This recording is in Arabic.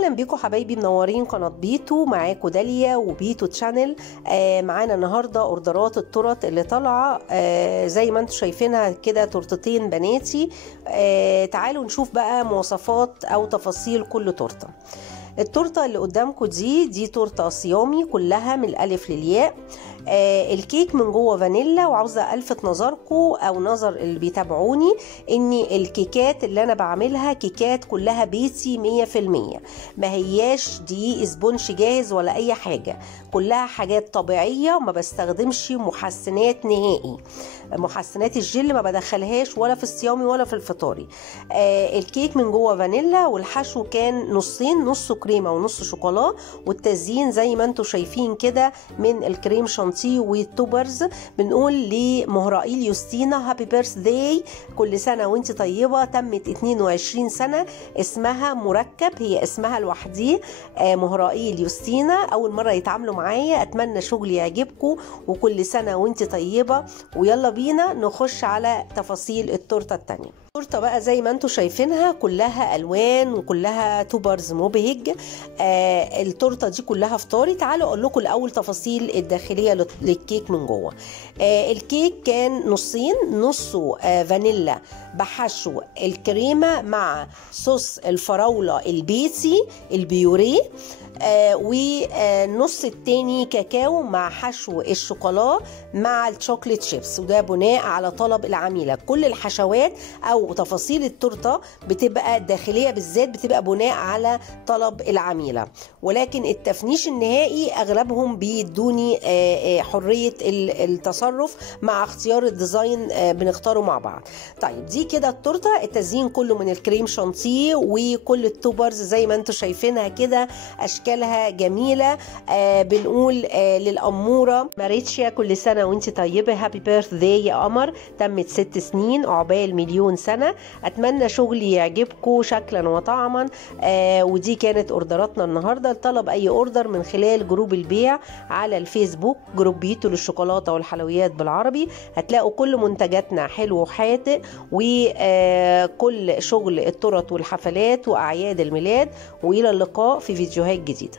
اهلا بيكم حبايبي منورين قناه بيتو. معاكم داليا وبيتو تشانل. معانا النهارده اوردرات التورت اللي طالعه زي ما انتم شايفينها كده، تورتتين بناتي. تعالوا نشوف بقى مواصفات او تفاصيل كل تورته. التورته اللي قدامكم دي تورته صيامي كلها من الالف للياء. الكيك من جوه فانيلا، وعاوزه الفت نظركم او نظر اللي بيتابعوني ان الكيكات اللي انا بعملها كيكات كلها بيتي 100%، ما هياش دي اسبونش جاهز ولا اي حاجه، كلها حاجات طبيعيه وما بستخدمش محسنات نهائي. محسنات الجل ما بدخلهاش ولا في الصيامي ولا في الفطاري. الكيك من جوه فانيلا، والحشو كان نصين، نص كريمه ونص شوكولا، والتزيين زي ما انتم شايفين كده من الكريم شانتيه والتوبرز. بنقول لمهرائيل يوستينا هابي بيرث داي، كل سنه وانت طيبه. تمت 22 سنه، اسمها مركب، هي اسمها لوحديه مهرائيل يوستينا. اول مره يتعاملوا معايا، اتمنى شغلي يعجبكم وكل سنه وانت طيبه. ويلا بينا نخش على تفاصيل التورته التانية. التورته بقى زي ما انتم شايفينها كلها الوان وكلها توبرز مبهج. التورته دي كلها فطاري. تعالوا اقول لكم الاول تفاصيل الداخليه للكيك من جوه. الكيك كان نصين، نصه فانيلا بحشو الكريمه مع صوص الفراوله البيتي البيوريه، والنص التاني كاكاو مع حشو الشوكولا مع الشوكليت شيبس، وده بناء على طلب العميله. كل الحشوات او تفاصيل التورته بتبقى الداخليه بالذات بتبقى بناء على طلب العميله، ولكن التفنيش النهائي اغلبهم بيدوني حريه التصرف مع اختيار الديزاين، بنختاره مع بعض. طيب دي كده التورته. التزيين كله من الكريم شانتيه وكل التوبرز زي ما انتم شايفينها كده، اشكالها جميله. بنقول للاموره ماريتشيا كل سنه وانت طيبه، هابي بيرث داي يا قمر. تمت 6 سنين، عقبال مليون سنه. اتمنى شغلي يعجبكم شكلا وطعما. ودي كانت اوردراتنا النهارده. لطلب اي اوردر من خلال جروب البيع على الفيسبوك، جروب بيتو للشوكولاته والحلويات بالعربي، هتلاقوا كل منتجاتنا حلو وحادق، وكل شغل التورت والحفلات واعياد الميلاد. والى اللقاء في فيديوهات جديده.